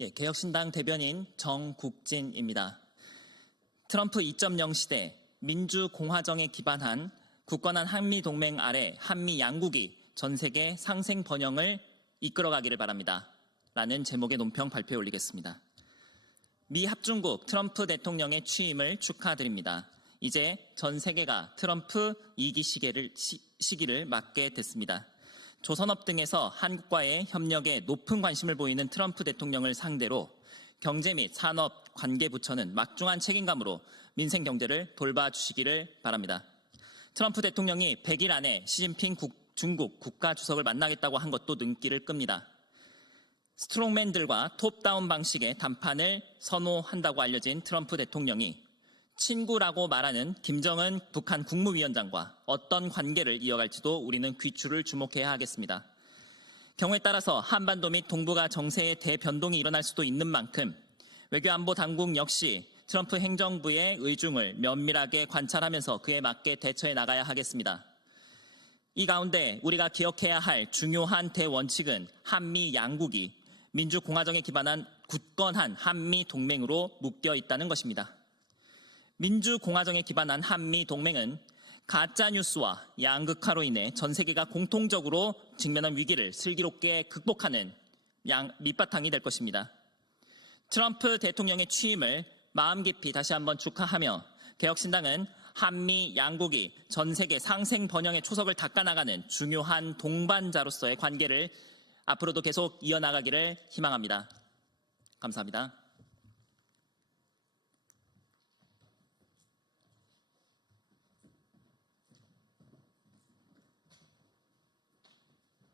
예, 개혁신당 대변인 정국진입니다. 트럼프 2.0 시대 민주공화정에 기반한 굳건한 한미동맹 아래 한미 양국이 전 세계 상생 번영을 이끌어가기를 바랍니다. 라는 제목의 논평 발표에 올리겠습니다. 미 합중국 트럼프 대통령의 취임을 축하드립니다. 이제 전 세계가 트럼프 2기 시기를, 시, 시기를 맞게 됐습니다. 조선업 등에서 한국과의 협력에 높은 관심을 보이는 트럼프 대통령을 상대로 경제 및 산업 관계 부처는 막중한 책임감으로 민생 경제를 돌봐주시기를 바랍니다. 트럼프 대통령이 100일 안에 시진핑 국- 중국 국가 주석을 만나겠다고 한 것도 눈길을 끕니다. 스트롱맨들과 톱다운 방식의談판을 선호한다고 알려진 트럼프 대통령이 친구라고 말하는 김정은 북한 국무위원장과 어떤 관계를 이어갈지도 우리는 귀추를 주목해야 하겠습니다. 경우에 따라서 한반도 및 동북아 정세의 대변동이 일어날 수도 있는 만큼 외교안보 당국 역시 트럼프 행정부의 의중을 면밀하게 관찰하면서 그에 맞게 대처해 나가야 하겠습니다. 이 가운데 우리가 기억해야 할 중요한 대원칙은 한미 양국이 민주공화정에 기반한 굳건한 한미 동맹으로 묶여 있다는 것입니다. 민주공화정에 기반한 한미 동맹은 가짜 뉴스와 양극화로 인해 전 세계가 공통적으로 직면한 위기를 슬기롭게 극복하는 양 밑바탕이 될 것입니다. 트럼프 대통령의 취임을 마음 깊이 다시 한번 축하하며 개혁신당은 한미 양국이 전 세계 상생 번영의 초석을 닦아나가는 중요한 동반자로서의 관계를 앞으로도 계속 이어나가기를 희망합니다. 감사합니다.